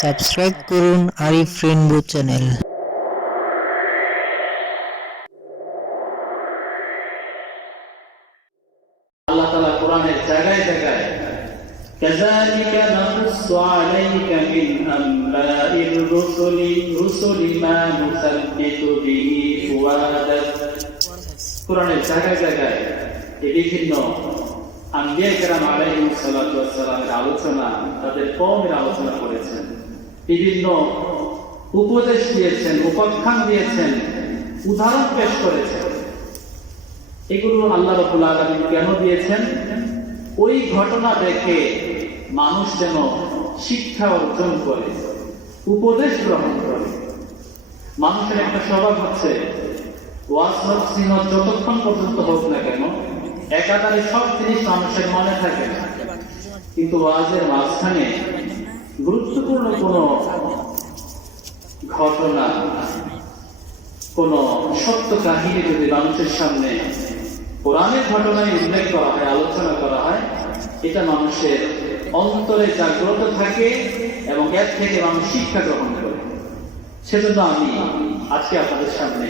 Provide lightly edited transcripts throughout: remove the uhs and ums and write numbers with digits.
Subscribe করুন Arif rainbow channel. আল্লাহ তাআলা কোরআনের জায়গায় জায়গায় কাযালিকা নাকুসু আলাইকা মিন আমবাইর রুসুলি মা নুসাব্বিতু বিহি ফুয়াদাক। কোরআনের জায়গায় জায়গায় এই বিভিন্ন আম্বিয়া কেরাম আলাইহিস সালাতু ওয়াস সালামের আলোচনা, তাদের কওমের আলোচনা করেছেন, বিভিন্ন উপদেশ দিয়েছেন, উপাখ্যান দিয়েছেন, উদাহরণ পেশ করেছেন। এগুলো আল্লাহ রাব্বুল আলামিন কেন দিয়েছেন? ওই ঘটনা দেখে মানুষ যেন শিক্ষা অর্জন করে, উপদেশ গ্রহণ করে। মানুষের একটা স্বভাব হচ্ছে ওয়াজ নসিহত যতক্ষণ পর্যন্ত হোক না কেন একাধারে সব জিনিস মানুষের মনে থাকে না, কিন্তু ওয়াজের মাঝখানে গুরুত্বপূর্ণ কোনো ঘটনা, কোন সত্য কাহিনী যদি মানুষের সামনে কোরআনের ঘটনায় উল্লেখ করা হয়, আলোচনা করা হয়, এটা মানুষের অন্তরে জাগ্রত থাকে এবং এর থেকে মানুষ শিক্ষা গ্রহণ করে। সেজন্য আমি আজকে আপনাদের সামনে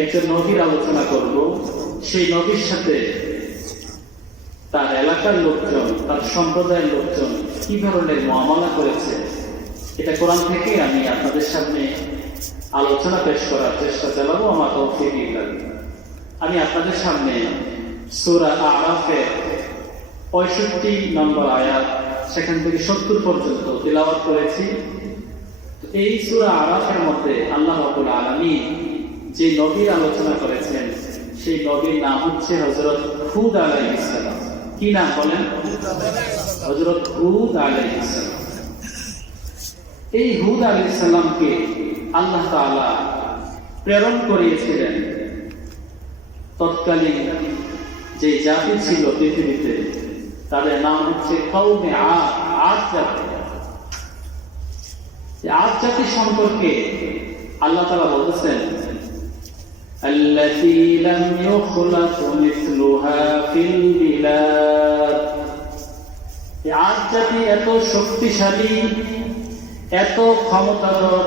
একজন নবীর আলোচনা করব। সেই নবীর সাথে তার এলাকার লোকজন, তার সম্প্রদায়ের লোকজন কি ধরনের মুআমালা করেছে, এটা কোরআন থেকে আমি আপনাদের সামনে আলোচনা পেশ করার চেষ্টা চালাবো। আমার তৌফিক ইল্লাহ। আমি আপনাদের সামনে সূরা আরাফের 65 নম্বর আয়াত, সেখান থেকে 70 পর্যন্ত তিলাওয়াত করেছি। এই সূরা আরাফের মধ্যে আল্লাহ রাব্বুল আলামিন যে নবীর আলোচনা করেছেন, সেই নবীর নাম হচ্ছে হযরত হুদ আলাইহিস সালাম। কি নাম বলেন? হযরত হুদ আলাইহিস সালাম। এই হুদ আলাইহিস সালামকে আল্লাহ তাআলা প্রেরণ করিয়েছিলেন তৎকালীন যে জাতি ছিল পৃথিবীতে, তাদের নাম হচ্ছে কওমে আদ জাতি। আদ জাতি সম্পর্কে আল্লাহ তাআলা বলতেছেন, আল্লাতী লাম ইউখলাক মিসলুহা ফিল বিলাদ। আদ জাতি এত শক্তিশালী, এত ক্ষমতাধর,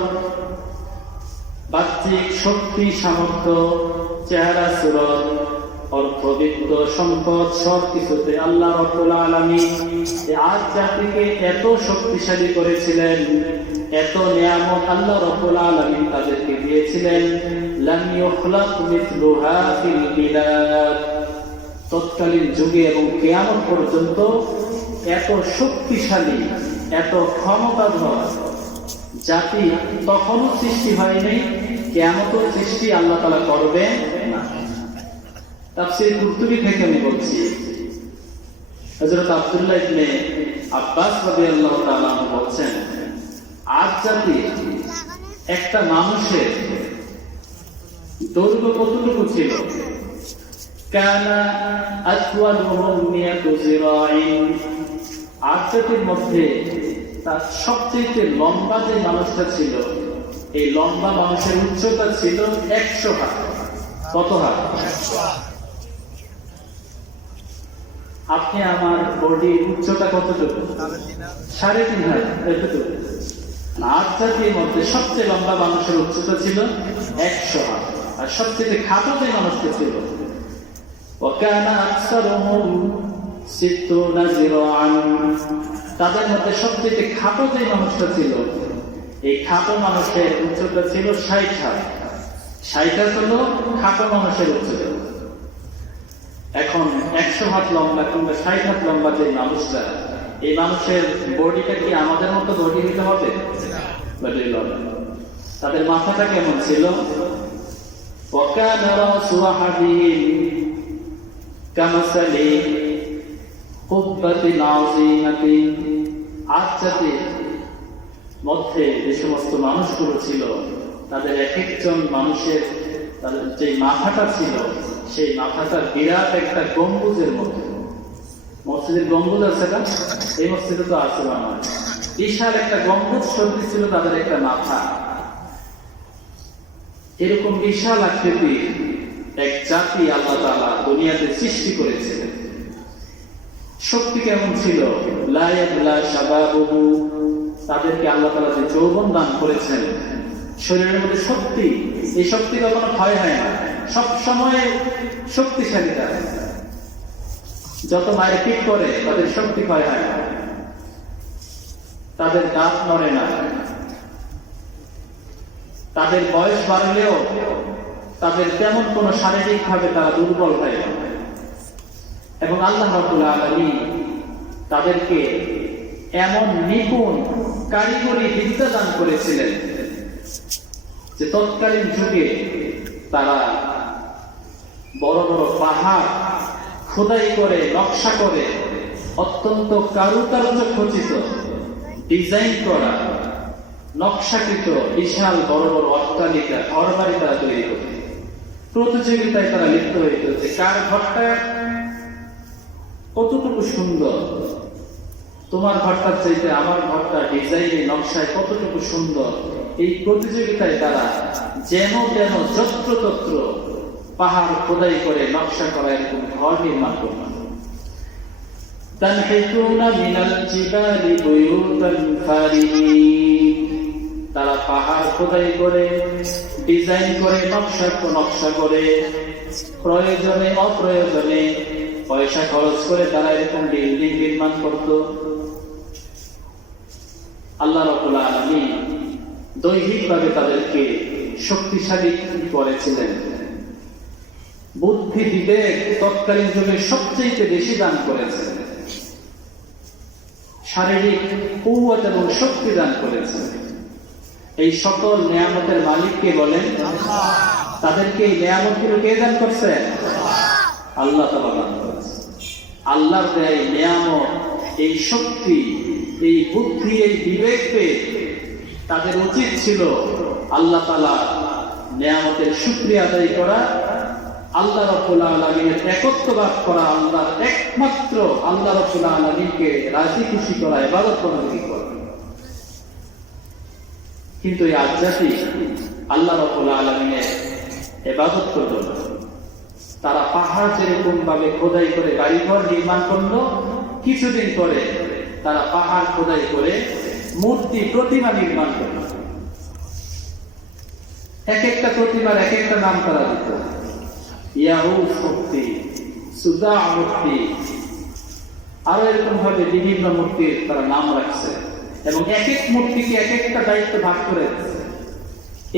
বাহ্যিক শক্তি, সামর্থ্য, চেহারা, সুরত, অর্থবিত্ত, সম্পদ সবকিছুতে আল্লাহ রাব্বুল আলামিন এই আদ জাতিকে এত শক্তিশালী করেছিলেন, এত নিয়ামত আল্লাহ রাব্বুল আলামিন তাদেরকে দিয়েছিলেন। লাম ইউখলাক মিসলুহা ফিল বিলাদ। তৎকালীন যুগে এবং কিয়ামত পর্যন্ত এত শক্তিশালী, এত ক্ষমতাধর জাতি তখনও সৃষ্টি হয়নি, কিয়ামতেও সৃষ্টি আল্লাহ তাআলা করবেন না। তাফসীর কুরতুবী থেকে আমি বলছি, হযরত আব্দুল্লাহ ইবনে আব্বাস রাদিয়াল্লাহু তাআলা বলছেন, আদ জাতি একটা মানুষের দৈর্ঘ্য কতটুকু ছিল? কানা আতওয়ালুহুম মিয়াতু যিরাইন। আদ জাতির মধ্যে তার সবচেয়ে লম্বা যে মানুষটা ছিল, এই লম্বা মানুষের উচ্চতা ছিল 100 হাত। কত হাত? আপনি আমার বডির উচ্চতা কতটুকু? 3.5 হাত। এতটুকু। আদ জাতির মধ্যে সবচেয়ে লম্বা মানুষের উচ্চতা ছিল 100 হাত, আর সবচেয়ে খাটো যে মানুষটা ছিল, ওয়াকানা আকসারুহুম 60 যিরাআন। তাদের মধ্যে সবচেয়ে খাটো যে মানুষটা ছিল, এই খাটো মানুষের উচ্চতা ছিল 60 হাত। 60 হাত হলো খাটো মানুষের উচ্চতা। এখন 100 হাত লম্বা কিংবা 60 হাত লম্বা যে মানুষটা, এই মানুষের বডিটা কি আমাদের মতো বডি হতে হবে? তাদের মাথাটা কেমন ছিল? ওয়াকানা রাসু আহাদিহিম কামাসালি কুব্বাতিন আযীমাতিন। আদ জাতির মধ্যে যে সমস্ত মানুষগুলো ছিল, তাদের এক একজন মানুষের তাদের যে মাথাটা ছিল, সেই মাথাটা বিরাট একটা গম্বুজের মতো। মসজিদের গম্বুজ আছে না? এই মসজিদে তো আছে আমার। বিশাল একটা গম্বুজ সদৃশ ছিল তাদের একটা মাথা। এরকম বিশাল আকৃতির এক জাতি আল্লাহ তাআলা দুনিয়াতে সৃষ্টি করেছিলেন। শক্তি কেমন ছিল, লা ইয়াবলা শাবাবুহু, তাদেরকে আল্লাহ তাআলা যে যৌবন দান করেছেন, শরীরের মধ্যে শক্তি, এই শক্তি কখনো ক্ষয় হয় না, সব সময় শক্তিশালী তারা। যত মায়ের পিট করে তাদের শক্তি ক্ষয় হয় না, তাদের দাঁত নড়ে না, তাদের বয়স বাড়লেও তাদের তেমন কোন শারীরিক ভাবে তারা দুর্বল হয় না। এবং আল্লাহ রাব্বুল আলামিন তাদেরকে এমন নিপুণ কারিগরি বিদ্যা দান করেছিলেন যে তৎকালীন যুগে তারা বড় বড় পাহাড় খোদাই করে, নকশা করে, অত্যন্ত কারুকার্য খচিত ডিজাইন করা নকশাকৃত বিশাল বড় বড় অট্টালিকা, ঘরবাড়ি তারা তৈরি করত। প্রতিযোগিতায় তারা লিপ্ত হইত যে কার ঘরটা কতটুকু সুন্দর, তোমার ঘরটার চাইতে আমার ঘরটা ডিজাইনে নকশায় কতটুকু সুন্দর। এই প্রতিযোগিতায় তারা যেন যেন যত্রতত্র পাহাড় খোদাই করে নকশা করা এরকম ঘর নির্মাণ করত। তানহিতুনা মিনাল জিবালি বুয়ুতান ফারিহিন, তারা পাহাড় খোদাই করে, ডিজাইন করে, নকশা করে, প্রয়োজনে অপ্রয়োজনে পয়সা খরচ করে তারা এরকম বিল্ডিং নির্মাণ করত। আল্লাহ রাব্বুল আলামিন দৈহিকভাবে তাদেরকে শক্তিশালী করেছিলেন। বুদ্ধি বিবেক তৎকালীন যুগে সবচেয়ে বেশি দান করেছেন, শারীরিক কুওয়াত এবং শক্তি দান করেছেন। এই সকল নিয়ামতের মালিককে বলেন তাদেরকে এই নিয়ামতগুলো কে দান করছেন? আল্লাহ তাআলা দান করেছেন। আল্লাহর দেয়া এই নিয়ামত, এই শক্তি, এই বুদ্ধি, এই বিবেক পেয়ে তাদের উচিত ছিল আল্লাহ তাআলা নিয়ামতের শুকরিয়া আদায় করা, আল্লাহ রাব্বুল আলামিনের একত্ববাদ করা, আল্লাহর একমাত্র আল্লাহ রাব্বুল আলামিনকে রাজি খুশি করা, ইবাদত বন্দী করা। কিন্তু এই আজ্জাতি আল্লাহ রাব্বুল আলামিনের ইবাদত করল না। তারা পাহাড় যেরকম ভাবে খোদাই করে বাড়িঘর নির্মাণ করলো, কিছুদিন পরে তারা পাহাড় খোদাই করে মূর্তি, প্রতিমা নির্মাণ করল। এক একটা প্রতিমার এক একটা নাম তারা দিত, ইয়াহুস মূর্তি, সুদা মূর্তি, আরো এরকম ভাবে বিভিন্ন মূর্তির তারা নাম রাখছে এবং এক এক মূর্তিকে এক একটা দায়িত্ব ভাগ করে দিচ্ছে।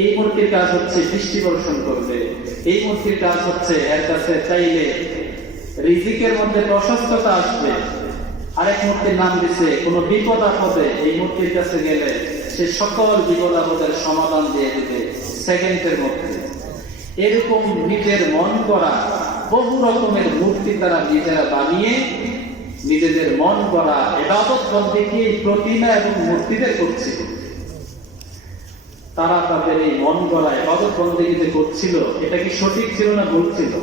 এই মূর্তির কাজ হচ্ছে বৃষ্টি বর্ষণ করবে, এই মূর্তির কাজ হচ্ছে এর কাছে চাইলে রিজিকের মধ্যে প্রশস্ততা আসবে, আরেক মূর্তির নাম দিছে কোন বিপদ আপদে এই মূর্তির কাছে গেলে সে সকল বিপদ আপদের সমাধান দিয়ে দিবে সেকেন্ডের মধ্যে। এরকম নিজের মন করা বহু রকমের মূর্তি তারা নিজেরা বানিয়ে নিজেদের মন করা ইবাদত বন্দেগী প্রতিমা এবং মূর্তিদের করছিল। তারা তাদের এই মন করা ইবাদত বন্দেগী যে করছিল, এটা কি সঠিক ছিল না ভুল ছিল?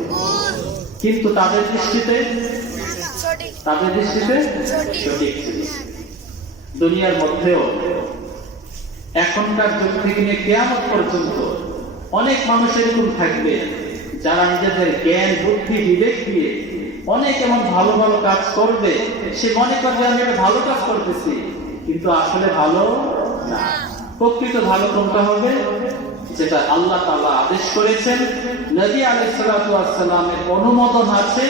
কিন্তু তাদের দৃষ্টিতে সঠিক ছিল। দুনিয়ার মধ্যেও এখনকার যুগ থেকে নিয়ে কিয়ামত পর্যন্ত অনেক মানুষ এরকম থাকবে যারা নিজেদের জ্ঞান, বুদ্ধি, বিবেক দিয়ে অনেক এমন ভালো ভালো কাজ করবে, সে মনে করবে আমি একটা ভালো কাজ করতেছি, কিন্তু আসলে ভালো না। প্রকৃত ভালো কোনটা হবে? যেটা আল্লাহ তাআলা আদেশ করেছেন, নবী আলাইহিস সালাতু ওয়াস সালামের অনুমোদন আছে,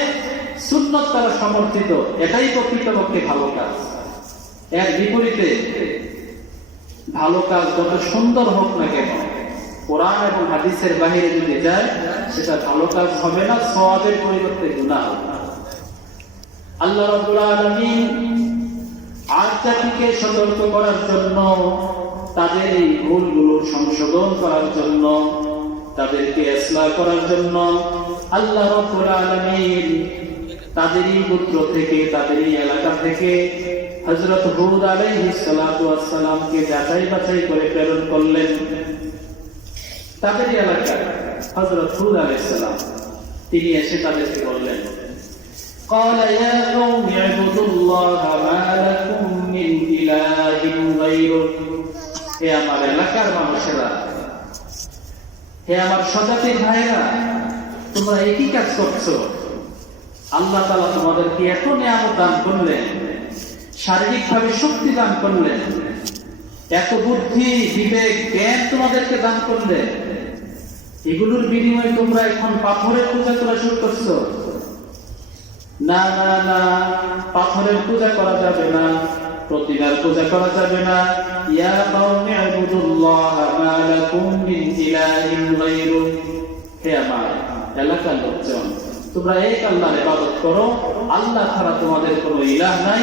সুন্নাত দ্বারা সমর্থিত, এটাই প্রকৃতপক্ষে ভালো কাজ। এর বিপরীতে ভালো কাজ যত সুন্দর হোক না কেন, কোরআন এবং হাদিসের বাইরে যদি যায় সেটা ভালো কাজ হবে না, সওয়াবের পরিবর্তে গুনাহ হবে। আল্লাহ রাব্বুল আলামিন আজ জাতিকে সতর্ক করার জন্য, তাদের এই ভুলগুলো সংশোধন করার জন্য, তাদেরকে ইসলাহ করার জন্য আল্লাহ রাব্বুল আলামিন তাদেরই পুত্র থেকে, তাদেরই এলাকা থেকে হযরত হুদ আলাইহিস সালাতু ওয়াস সালামকে যাচাই বাছাই করে প্রেরণ করলেন। তাদেরই এলাকায় হযরত হুদ আলাইহিস সালাম, তিনি এসে তাদেরকে বললেন, قال يا قوم اعبدوا الله ما لكم من إله غيره। হে আমার এলাকার মানুষেরা, হে আমার স্বজাতির ভাইরা, তোমরা একই কাজ করছো, আল্লাহ তাআলা তোমাদেরকে এত নিয়ামত দান করলেন, শারীরিকভাবে শক্তি দান করলেন, এত বুদ্ধি বিবেক জ্ঞান তোমাদেরকে দান করলেন, এগুলোর বিনিময়ে তোমরা এখন পাথরের পূজা করা শুরু করছো। না না না, পাথরের পূজা করা যাবে না, প্রতিমার পূজা করা যাবে না। ইয়া কাওমি ইবুদুল্লাহ মা লাকুম মিন ইলাহিন গায়রু, হে আমার এলাকার লোকজন, তোমরা এক আল্লাহর ইবাদত করো, আল্লাহ ছাড়া তোমাদের কোনো ইলাহ নাই,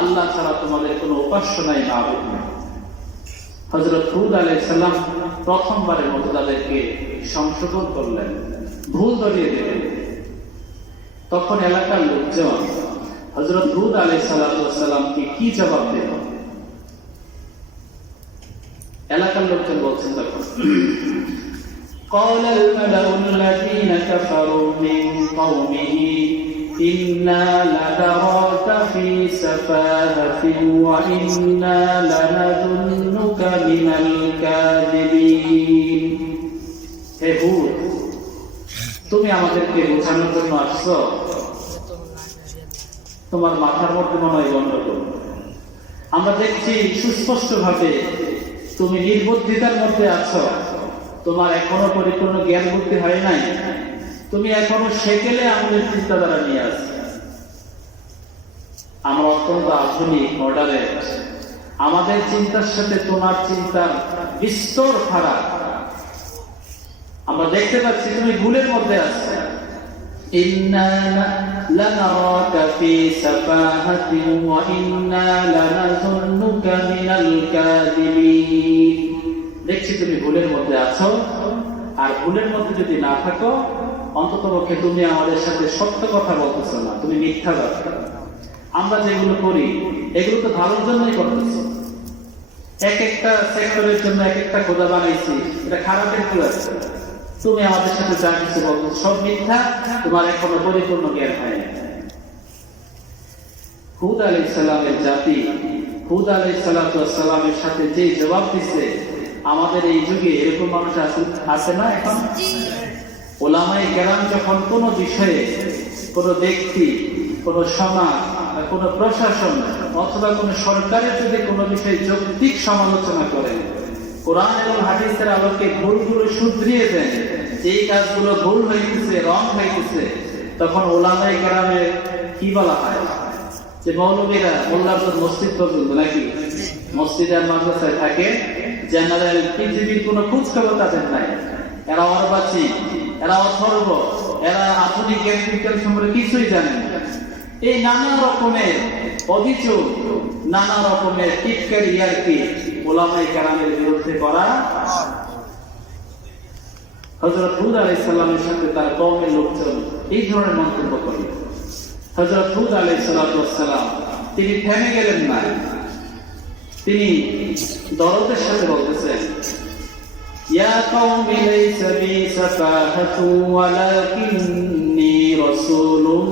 আল্লাহ ছাড়া তোমাদের কোনো উপাস্য নাই, মাবুদ নাই। হযরত হুদ আলাইহিস সালাম প্রথমবারের মতো তাদেরকে সংশোধন করলেন, ভুল ধরিয়ে দিলেন। তখন এলাকার লোকজন হযরত হুদ আলাইহিস সালামকে কি জবাব দিল? এলাকার লোকজন বলছেন তখন, قال الملأ الذين كفروا من قومه إنا لنراك في سفاهة وإنا لنظنك من الكاذبين। হে হুদ, তুমি আমাদেরকে বোঝানোর জন্য আসছো? তোমার মাথার মধ্যে মনে হয় গন্ডগোল। আমরা দেখছি সুস্পষ্ট ভাবে তুমি নির্বুদ্ধিতার মধ্যে আছো, তোমার এখনো পরিপূর্ণ জ্ঞান বুদ্ধি হয় নাই, তুমি এখনো সেকেলে আমাদের চিন্তাধারা নিয়ে আসছো। আমরা অত্যন্ত আধুনিক মডার্ন, আমাদের চিন্তার সাথে তোমার চিন্তার বিস্তর ফারাক। আমরা দেখতে পাচ্ছি তুমি ভুলের মধ্যে আছো। ইন্না লানারাকা ফি সাফাহাতিন ওয়া ইন্না লানাযুন্নুকা মিনাল কাযিবিন। দেখছি তুমি ভুলের মধ্যে আছো, আর ভুলের মধ্যে যদি না থাকো, অন্ততপক্ষে তুমি আমাদের সাথে সত্য কথা বলতেছো না, তুমি মিথ্যাবাদী। আমরা যেগুলো করি এগুলো তো ভালোর জন্যই করতেছি। এক একটা সেক্টরের জন্য এক একটা খোদা বানাইছি, এটা খারাপের কি আছে? তুমি আমাদের সাথে যা কিছু বলছো সব মিথ্যা, তোমার এখনো পরিপূর্ণ জ্ঞান হয়নি। হুদ আলাইহিস সালামের জাতি হুদ আলাইহিস সালামের সাথে যে জবাব দিচ্ছে, আমাদের এই যুগে এরকম মানুষ আছে না এখন? ওলামায়ে কেরাম যখন কোন বিষয়ে, কোন ব্যক্তি, কোন সমাজ, কোন প্রশাসন অথবা কোন সরকারের যদি কোন বিষয়ে যৌক্তিক সমালোচনা করেন, কোরআন এবং হাদিসের আলোকে ভুলগুলো শুধরিয়ে দেন, যেই কাজগুলো ভুল হইতেছে, রং হইতেছে, তখন ওলামায়ে কেরামের কি বলা হয়? যে মৌলবীরা মোল্লার মসজিদ পর্যন্ত নাকি মসজিদ আর মাদ্রাসায় থাকে, জেনারেল পৃথিবীর কোন খোঁজ খবর তাদের নাই। এরা অর্বাচী, এরা অথর্ব, এরা আধুনিক জ্ঞান বিজ্ঞান সম্পর্কে কিছুই জানেন না। এই নানা রকমের অভিযোগ, নানা রকমের টিটকারি ইয়ার্কি ওলামায়ে কেরামের বিরুদ্ধে করা। হযরত হুদ আলাইহিস সালামের সাথে তার কওমের লোকজন এই ধরনের মন্তব্য করে। হযরত হুদ আলাইহিস সালাম তিনি থেমে গেলেন না, তিনি দরদের সাথে বলতেছেন, ইয়া কওমি লাইসা বি সাফাহাতু ওয়ালাকিন্নী রাসূলুম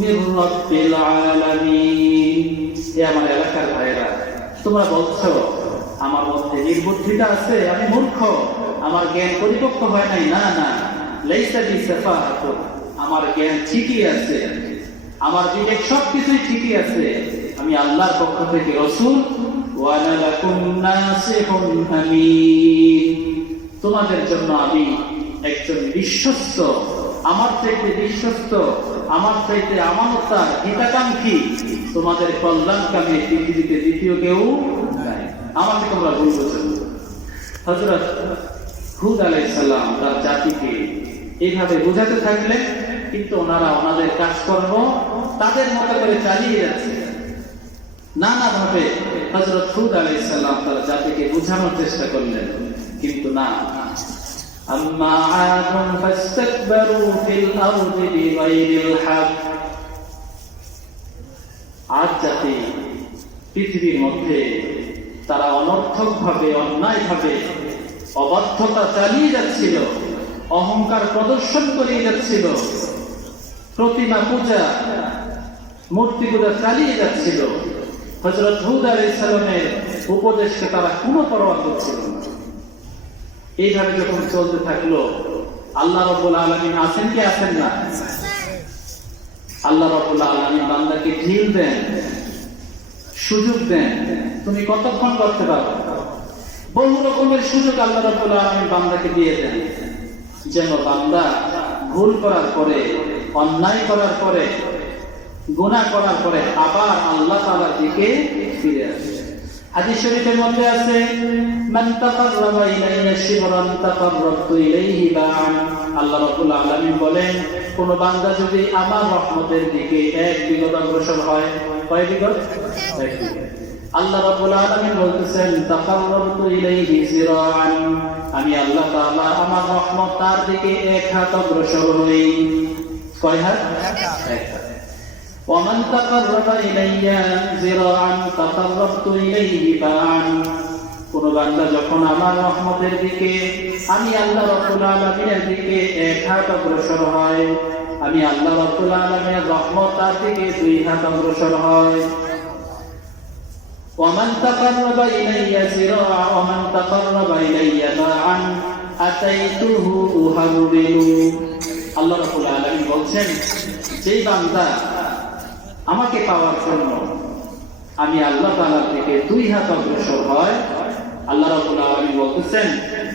মির রাব্বিল আলামিন। হে আমার এলাকার ভাইরা, তোমরা বলছো আমার মধ্যে নির্বুদ্ধিতা আছে, আমি মূর্খ, আমার জ্ঞান পরিপক্ক হয় নাই। না না, লাইসা বি সাফাহাতু, আমার জ্ঞান ঠিকই আছে, আমার বিবেক সবকিছুই ঠিকই আছে, আমি আল্লাহর পক্ষ থেকে রাসূল, ওয়া আনা লাকুম নাসিহুন আমিন, তোমাদের জন্য আমি একজন বিশ্বস্ত, আমার চাইতে বিশ্বস্ত, আমার চাইতে আমানতদার, হিতাকাঙ্ক্ষী, তোমাদের কল্যাণকামী পৃথিবীতে দ্বিতীয় কেউ নাই, আমাকে তোমরা ভুল বুঝো। হযরত হুদ আলাইহিস সালাম তার জাতিকে এইভাবে বোঝাতে থাকলেন, কিন্তু ওনারা ওনাদের কাজকর্ম তাদের মতো করে চালিয়ে যাচ্ছে। নানাভাবে হযরত হুদ আলাইহিস সালাম তার জাতিকে বোঝানোর চেষ্টা করলেন, কিন্তু না। আম্মা আদুন ফাস্তাকবারু ফিল আরদি বিগাইরিল হক, আদ জাতি পৃথিবীর মধ্যে তারা অনর্থকভাবে, অন্যায়ভাবে অবাধ্যতা চালিয়ে যাচ্ছিল, অহংকার প্রদর্শন করে যাচ্ছিল, প্রতিমা পূজা, মূর্তি পূজা চালিয়ে যাচ্ছিল। হযরত হুদ আলাইহিস সালামের উপদেশকে তারা কোনো পরোয়া করছিল না। এইভাবে যখন চলতে থাকলো, আল্লাহ রাব্বুল আলামিন আছেন কি আছেন না? আল্লাহ রাব্বুল আলামিন বান্দাকে ঢিল দেন, সুযোগ দেন, তুমি কতক্ষণ করতে পারো। বহু রকমের সুযোগ আল্লাহ রাব্বুল আলামিন বান্দাকে দিয়ে দেন, যেন বান্দা ভুল করার পরে, অন্যায় করার পরে, গুনাহ করার পরে আবার আল্লাহ তাআলার দিকে ফিরে আসে। হাদিস শরীফের মধ্যে আছে, মান তাকাররাবা ইলাইয়া শিবরান তাকাররাবতু ইলাইহি বা'an। আল্লাহ রাব্বুল আলামিন বলেন, কোন বান্দা যদি আমার রহমতের দিকে এক বিগত অগ্রসর হয়, কয় বিগত? এক বিগত। আল্লাহ রাব্বুল আলামিন বলতেছেন, তাকাররাবতু ইলাইহি জিরা'an, আমি আল্লাহ তাআলা আমার রহমত তার দিকে এক হাত অগ্রসর হই। কয় হাত? এক হাত। ومن تقرب إلي ذراعا تقربت إليه باعا। কোন বান্দা যখন আমার রহমতের দিকে, আমি আল্লাহ রাব্বুল আলামিনের দিকে এক হাত অগ্রসর হয়, আমি আল্লাহ রাব্বুল আলামিনের রহমত তার দিকে দুই হাত অগ্রসর হয়। ومن تقرب إلي ذراعا ومن تقرب إلي باعا أتيته أهرول। আল্লাহ রাব্বুল আলামিন বলছেন, যেই বান্দা আমাকে পাওয়ার জন্য আমি আল্লাহ তাআলার দিকে দুই হাত অগ্রসর হয়, আল্লাহ রাব্বুল আলামিন বলতেছেন,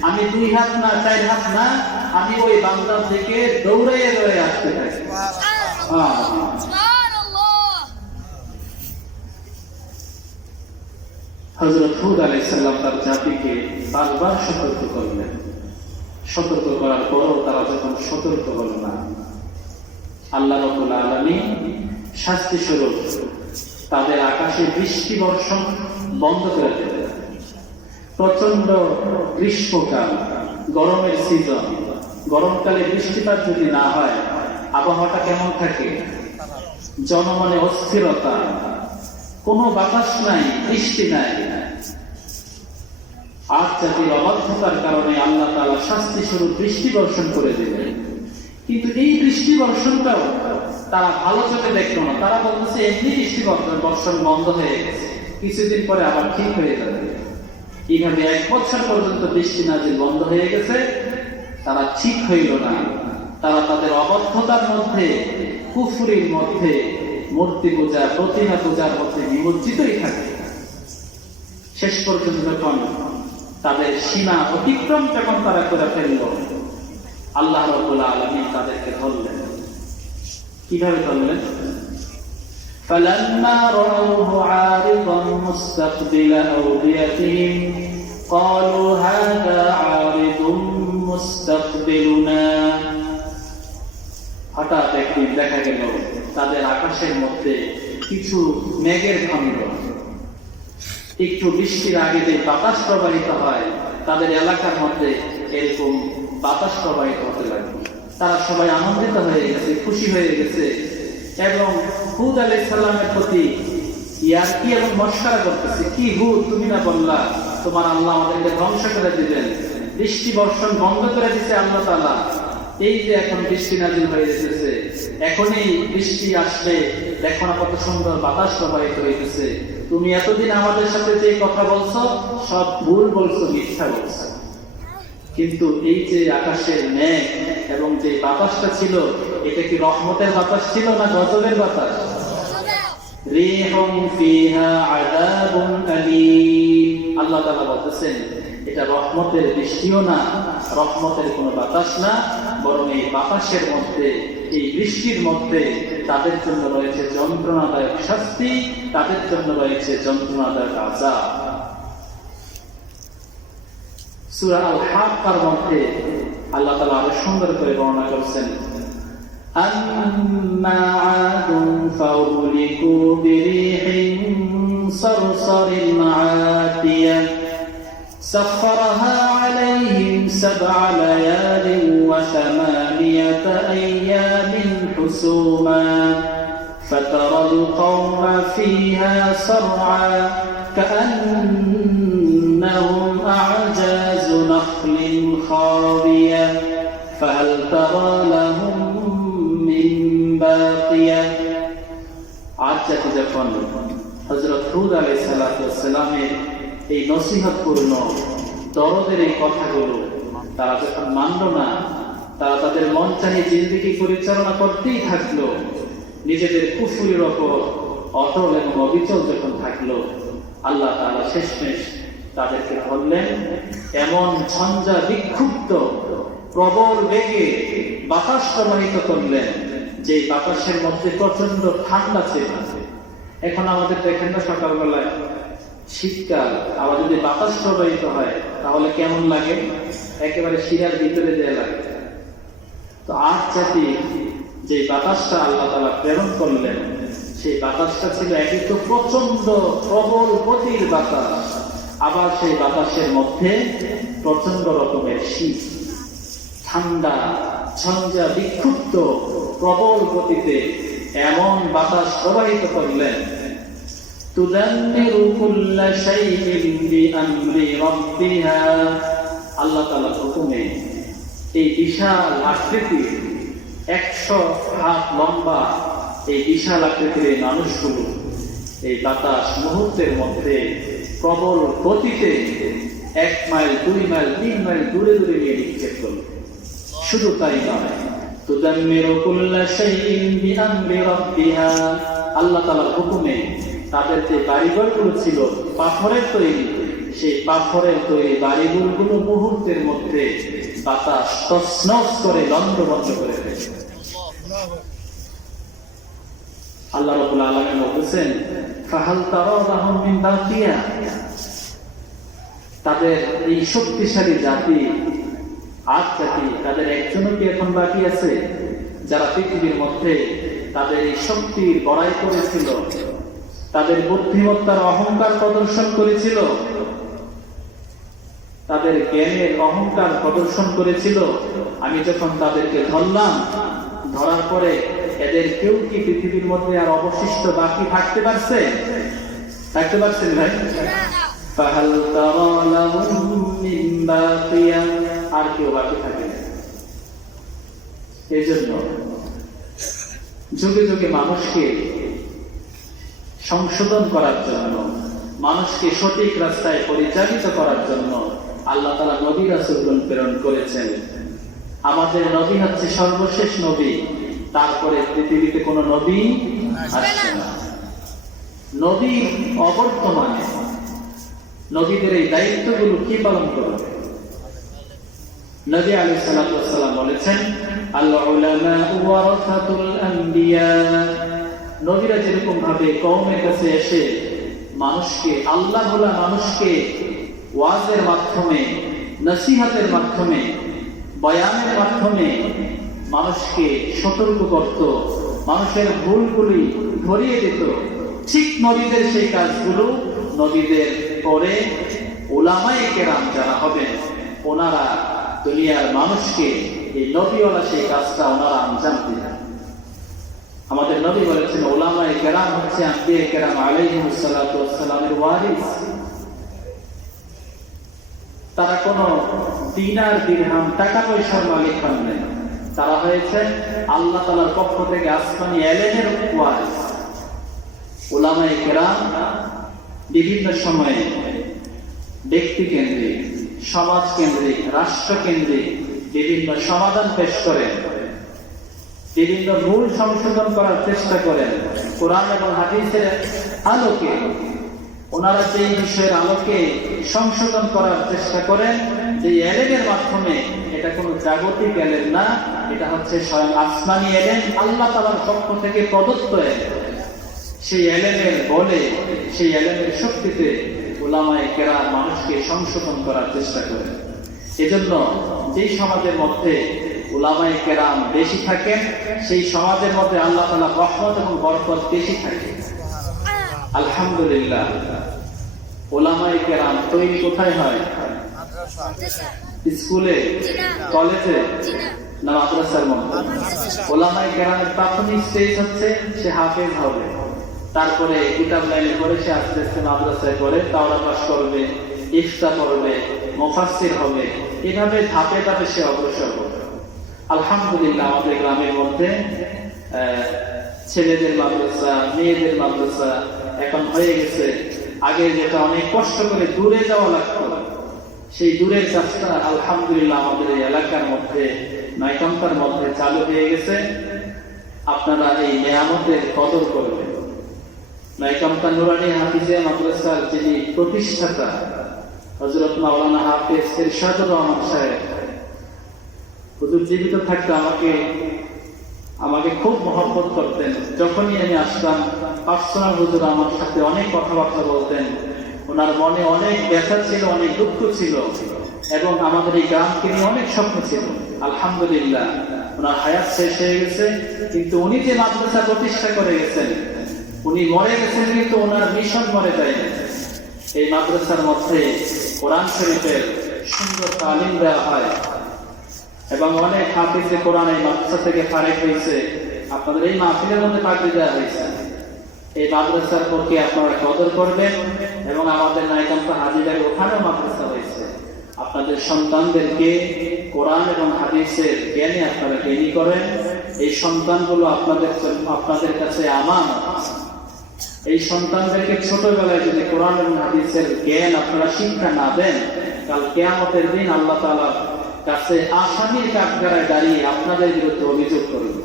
আমি দুই হাত না, চার হাত না, আমি ওই বান্দার দিকে দৌড়াইয়ে দৌড়াইয়ে আসতে থাকি। হযরত হুদ আলাইহিস সালাম তার জাতিকে বারবার সতর্ক করলেন। সতর্ক করার পরও তারা যখন সতর্ক হলো না, আল্লাহ রাব্বুল আলামিন শাস্তি স্বরূপ তাদের আকাশে বৃষ্টি বর্ষণ বন্ধ করে দিলেন। প্রচন্ড গ্রীষ্মকাল, গরমের সিজন, গরমকালে বৃষ্টিপাত যদি না হয়, আবহাওয়াটা কেমন থাকে? জনমনে অস্থিরতা, কোনো বাতাস নাই, বৃষ্টি নাই। আজ জাতির অবাধ্যতার কারণে আল্লাহ তাআলা শাস্তি স্বরূপ বৃষ্টি বর্ষণ করে দিলেন। কিন্তু এই বৃষ্টি বর্ষণটাও তারা ভালো চোখে দেখলো না। তারা বলতেছে, এমনি বৃষ্টি বর্ষণ বন্ধ হয়ে গেছে, কিছুদিন পরে আবার ঠিক হয়ে যাবে। এইভাবে 1 বছর পর্যন্ত বৃষ্টি নাজিল বন্ধ হয়ে গেছে, তারা ঠিক হইল না। তারা তাদের অবাধ্যতার মধ্যে, কুফরির মধ্যে, মূর্তি পূজা, প্রতিমা পূজার মধ্যে নিমজ্জিতই থাকে। শেষ পর্যন্ত যখন তাদের সীমা অতিক্রম যখন তারা করে ফেলল, আল্লাহ রাব্বুল আলামিন তাদেরকে ধরলেন। কিভাবে ধরলেন? فَلَمَّا رَأَوْهُ عَارِضًا مُسْتَقْبِلَ أَوْدِيَتِهِمْ قَالُوا هَذَا عَارِضٌ مُسْتَقْبِلُنَا। হঠাৎ একদিন দেখা গেল তাদের আকাশের মধ্যে কিছু মেঘের খণ্ড, একটু বৃষ্টির আগে যে বাতাস প্রবাহিত হয়, তাদের এলাকার মধ্যে এরকম বাতাস প্রবাহিত হতে লাগলো। তারা সবাই আনন্দিত হয়ে গেছে, খুশি হয়ে গেছে, এবং হুদ আলাইহিস সালামের প্রতি ইয়ারকি এবং মশকরা করতেছে। কি হুদ, তুমি না বললা তোমার আল্লাহ আমাদেরকে ধ্বংস করে দিবেন, বৃষ্টি বর্ষণ বন্ধ করে দিচ্ছে আল্লাহ তাআলা, এই যে এখন বৃষ্টি নাজিল হয়ে এসেছে, এখনই বৃষ্টি আসলে দেখো না কত সুন্দর বাতাস প্রবাহিত হইতেছে। তুমি এতদিন আমাদের সাথে যে কথা বলছো সব ভুল বলছো, মিথ্যা বলছো। কিন্তু এই যে আকাশের মেঘ এবং যে বাতাসটা ছিল, এটা কি রহমতের বাতাস ছিল না গজবের বাতাস? রিহুম ফিহা আযাবুন আলীম। আল্লাহ তাআলা বলতেছেন, এটা রহমতের বৃষ্টিও না, রহমতের কোনো বাতাস না, বরং এই বাতাসের মধ্যে, এই বৃষ্টির মধ্যে তাদের জন্য রয়েছে যন্ত্রণাদায়ক শাস্তি, তাদের জন্য রয়েছে যন্ত্রণাদায়ক আযাব। সূরা আল-হাক্কার মধ্যে আল্লাহ তাআলা আরো সুন্দর করে বর্ণনা করেছেন, আম্মা আদুন ফাউলিকু বিরিহিন সারসারিন আতিয়া সাখখারাহা আলাইহিম সাবআ লায়ালিন ওয়া সামানিয়াতা আইয়ামিন হুসুমা ফাতারাল কওমা ফিহা সারআ কাআন্নাহুম أعجاز نخل خاوية فهل ترى لهم من باقية। আজ যখন হযরত হুদ আলাইহিস সালামের এই নসিহতপূর্ণ দরদের এই কথাগুলো তারা যখন মানল না, তারা তাদের মন চাহি জিন্দেগি পরিচালনা করতেই থাকলো, নিজেদের কুফরির ওপর অটল এবং অবিচল যখন থাকলো, আল্লাহ তাআলা শেষমেশ তাদেরকে ধরলেন, এমন ঝঞ্ঝা বিক্ষুব্ধ প্রবল বেগে বাতাস প্রবাহিত করলেন যে বাতাসের মধ্যে প্রচন্ড ঠান্ডা ছিল। এখন আমাদের দেখেন না, সকালবেলায় শীতকাল আবার যদি বাতাস প্রবাহিত হয় তাহলে কেমন লাগে? একেবারে শিরার ভিতরে দেয়া লাগে। তো আজ জাতি যে বাতাসটা আল্লাহ তাআলা প্রেরণ করলেন, সেই বাতাসটা ছিল একই তো প্রচন্ড প্রবল গতির বাতাস, আবার সেই বাতাসের মধ্যে প্রচন্ড রকমের শীত, ঠান্ডা, ঝঞ্ঝা বিক্ষুব্ধ প্রবল গতিতে এমন বাতাস প্রবাহিত করলেন, তুদাম্মিরু কুল্লা শাইইন বিআমরি রাব্বিহা। আল্লাহ তাআলার হুকুমে এই বিশাল আকৃতির 100 হাত লম্বা এই বিশাল আকৃতির মানুষগুলো এই বাতাস মুহূর্তের মধ্যে প্রবল গতিতে 1 মাইল 2 মাইল 3 মাইল দূরে দূরে নিয়ে নিক্ষেপ করল। শুধু তাই নয়, তুদাম্মিরু কুল্লা শাইইন বিআমরি রাব্বিহা। আল্লাহ তাআলার হুকুমে তাদের যে বাড়িঘরগুলো ছিল পাথরের তৈরি, সেই পাথরের তৈরি বাড়িঘরগুলো মুহূর্তের মধ্যে বাতাস তছনছ করে লণ্ডভণ্ড করে ফেলে। আল্লাহ রাব্বুল আলামিন বলেছেন, ফাহাল তারা লাহুম মিন বাকিয়া। তাদের এই শক্তিশালী জাতি, আজ জাতি, তাদের একজনও কি এখন বাকি আছে যারা পৃথিবীর মধ্যে তাদের এই শক্তির বড়াই করেছিল, তাদের বুদ্ধিমত্তার অহংকার প্রদর্শন করেছিল, তাদের জ্ঞানের অহংকার প্রদর্শন করেছিল? আমি যখন তাদেরকে ধরলাম, ধরার পরে এদের কেউ কি পৃথিবীর মধ্যে আর অবশিষ্ট বাকি থাকতে পারছে? থাকতে পারছেন ভাই? ফাহাল তারা লাহুম মিন বাকিয়া। আর কেউ বাকি থাকে না। এই জন্য যুগে যুগে মানুষকে সংশোধন করার জন্য, মানুষকে সঠিক রাস্তায় পরিচালিত করার জন্য আল্লাহ তাআলা নবী রাসূলগণ প্রেরণ করেছেন। আমাদের নবী হচ্ছে সর্বশেষ নবী, তারপরে পৃথিবীতে কোনো নবী আসছে না। নবী অবর্তমানে নবীদের এই দায়িত্বগুলো কি পালন করবে? নবী আলাইহিস সালাতু ওয়াস সালাম বলেছেন, আল উলামা ওয়ারাসাতুল আম্বিয়া। নবীরা যেরকম ভাবে কওমের কাছে এসে মানুষকে, আল্লাহ বলা মানুষকে ওয়াজের মাধ্যমে, নসিহতের মাধ্যমে, বয়ানের মাধ্যমে মানুষকে সতর্ক করত, মানুষের ভুলগুলি ধরিয়ে দিত, ঠিক নবীদের সেই কাজগুলো নবীদের পরে উলামায়ে কেরাম যারা হবেন, ওনারা দুনিয়ার মানুষকে এই নবীওয়ালা সেই কাজটা ওনারা আঞ্জাম দিলেন। আমাদের নবী বলেছেন, উলামায়ে কেরাম হচ্ছে আম্বিয়া কেরাম আলাইহিমুস সালাতু ওয়াস সালামের ওয়ারিস। তারা কোনো দিনার দিরহাম টাকা পয়সার মালিক হন নাই, তারা হয়েছে আল্লাহ তাআলার পক্ষ থেকে আসমানি এলেমের ওয়ারিস। উলামায়ে কেরাম বিভিন্ন সময়ে ব্যক্তি কেন্দ্রিক, সমাজ কেন্দ্রিক, রাষ্ট্র কেন্দ্রিক বিভিন্ন সমাধান পেশ করেন, বিভিন্ন ভুল সংশোধন করার চেষ্টা করেন। কোরআন এবং হাদিসের আলোকে ওনারা যে বিষয়ের আলোকে সংশোধন করার চেষ্টা করেন, যে এলেমের মাধ্যমে, এটা কোনো জাগতিক এলেম না, এটা হচ্ছে স্বয়ং আসমানি এলেম, আল্লাহ তাআলার পক্ষ থেকে প্রদত্ত এলেম। সেই এলেমের বলে, সেই এলেমের শক্তিতে উলামায়ে কেরাম মানুষকে সংশোধন করার চেষ্টা করেন। এজন্য যেই সমাজের মধ্যে উলামায়ে কেরাম বেশি থাকেন, সেই সমাজের মধ্যে আল্লাহ তাআলা রহমত এবং বরকত বেশি থাকে। আলহামদুলিল্লাহ। উলামায়ে কেরাম তৈরি কোথায় হয়? স্কুলে, কলেজে না মাদ্রাসার মধ্যে? উলামায়ে কেরামের প্রাথমিক স্টেজ হচ্ছে সে হাফেজ হবে, তারপরে কিতাব লাইনে পড়ে সে আস্তে আস্তে মাদ্রাসায় পড়ে তাওরাত পাঠ করবে, ইফতা পড়বে, মুফাসসির হবে, এভাবে ধাপে ধাপে সে অগ্রসর হবে। আলহামদুলিল্লাহ আমাদের গ্রামের মধ্যে ছেলেদের মাদ্রাসা, মেয়েদের মাদ্রাসা এখন হয়ে গেছে। আগে যেটা অনেক কষ্ট করে দূরে যাওয়া লাগতো, সেই দূরের কাজটা আলহামদুলিল্লাহ আমাদের এই এলাকার মধ্যে, নাইকামতার মধ্যে চালু হয়ে গেছে। আপনারা এই নিয়ামতের কদর করবেন। নাইকামতা নুরানি হাফিজিয়া মাদ্রাসার যিনি প্রতিষ্ঠাতা হযরত মাওলানা হাফেজ ইরশাদুর রহমান সাহেব, হুজুর জীবিত থাকতে আমাকে খুব মহব্বত করতেন। যখনই আমি আসতাম পার্সোনাল হুজুর আমার সাথে অনেক কথাবার্তা বলতেন। ওনার মনে অনেক ব্যথা ছিল, অনেক দুঃখ ছিল, এবং আমাদের এই গ্রামকে নিয়ে অনেক স্বপ্ন ছিল। আলহামদুলিল্লাহ ওনার হায়াত শেষ হয়ে গেছে, কিন্তু উনি যে মাদ্রাসা প্রতিষ্ঠা করে গেছেন, উনি মরে গেছেন কিন্তু ওনার মিশন মরে যায়নি। এই মাদ্রাসার মধ্যে কোরআন শরীফের সুন্দর তালিম দেওয়া হয় এবং অনেক হাফিজে কোরআন এই মাদ্রাসা থেকে ফারেক হয়েছে। আপনাদের এই মাহফিলের মধ্যে পাঠিয়ে দেওয়া হয়েছে। এই মাদ্রাসার প্রতি আপনারা কদর করবেন এবং আমাদের নাইকামতা হাজিদের ওখানেও মাদ্রাসা হয়েছে। আপনাদের সন্তানদেরকে কোরআন এবং হাদিসের জ্ঞানে আপনারা জ্ঞানী করেন। এই সন্তানগুলো আপনাদের কাছে আমানত। এই সন্তানদেরকে ছোটবেলায় যদি কোরআন এবং হাদিসের জ্ঞান আপনারা শিক্ষা না দেন, কাল কিয়ামতের দিন আল্লাহ তাআলার কাছে আসামির কাঠগড়ায় দাঁড়িয়ে আপনাদের বিরুদ্ধে অভিযোগ করবে,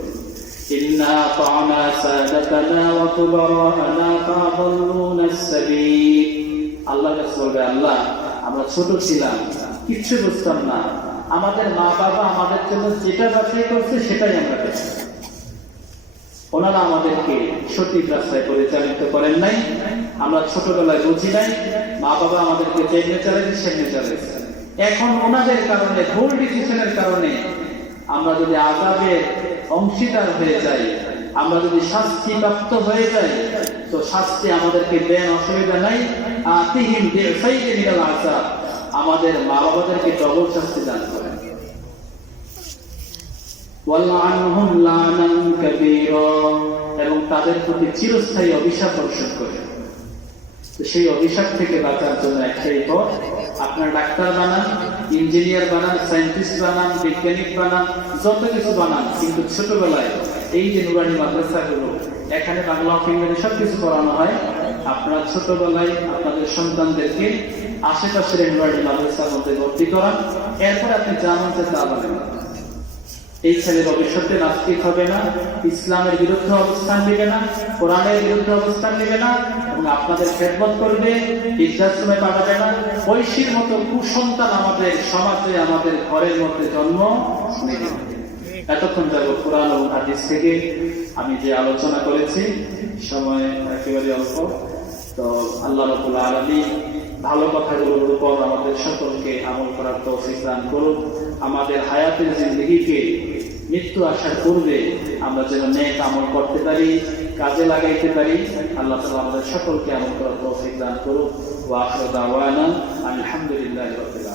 ইন্না তা'না সাদাতানা ওয়া কুবারানা ফাদাল্লুনা আস-সাবিল। আল্লাহর কাছে বলবে, আল্লাহ আমরা ছোট ছিলাম, কিচ্ছু বুঝতাম না, আমাদের মা বাবা আমাদের জন্য যেটা বাছাই করছে সেটাই আমরা পেয়েছি। ওনারা আমাদেরকে সঠিক রাস্তায় পরিচালিত করেন নাই, আমরা ছোটবেলায় বুঝি নাই, মা বাবা আমাদেরকে যেমনি চালাইছে সেমনি চালাইছে। এখন ওনাদের কারণে, ভুল ডিসিশনের কারণে আমরা যদি আযাবের অংশীদার হয়ে যাই, আমরা যদি শাস্তি প্রাপ্ত হয়ে যাই, তো শাস্তি আমাদেরকে দেন, অসুবিধা নাই। আতিহিম বি'সাইয়্যিন মিনাল আযাব, আমাদের মা বাবাদেরকে ডবল শাস্তি দান করেন। ওয়ালআনহুম লানান কাবীরা, এবং তাদের প্রতি চিরস্থায়ী অভিশাপ বর্ষণ করে। তো সেই অভিশাপ থেকে বাঁচার জন্য একটাই পথ, আপনার ডাক্তার বানান, ইঞ্জিনিয়ার বানান, সায়েন্টিস্ট বানান, বৈজ্ঞানিক বানান, যত কিছু বানান, কিন্তু ছোটবেলায় এই যে নুরানি মাদ্রাসাগুলো, এখানে বাংলা ইংরেজি সবকিছু পড়ানো হয়। আপনারা ছোটবেলায় আপনাদের সন্তানদেরকে আশেপাশের নুরানি মাদ্রাসার মধ্যে ভর্তি করান, এরপর আপনি যা মন চায় তা বলেন। এই ছেলে ভবিষ্যতে নাস্তিক হবে না, ইসলামের বিরুদ্ধে অবস্থান নেবে না, কোরআনের বিরুদ্ধে অবস্থান নেবে না, এবং আপনাদের খেদমত করবে, বৃদ্ধাশ্রমে পাঠাবে না। ঐশীর মতো কুসন্তান আমাদের সমাজে, আমাদের ঘরের মধ্যে জন্ম নেবে। এতক্ষণ যাবত কোরআন এবং হাদিস থেকে আমি যে আলোচনা করেছি, সময় একেবারে অল্প। তো আল্লাহ রাব্বুল আলামিন ভালো কথাগুলোর উপর আমাদের সকলকে আমল করার তৌফিক দান করুন। আমাদের হায়াতের জিন্দেগিকে মৃত্যু আসার পূর্বে আমরা যেন নেক আমল করতে পারি, কাজে লাগাইতে পারি। আল্লাহ তাআলা আমাদের সকলকে আমল করার তৌফিক দান করুন। ওয়া আখিরু দাওয়ানা আলহামদুলিল্লাহি রাব্বিল আলামিন।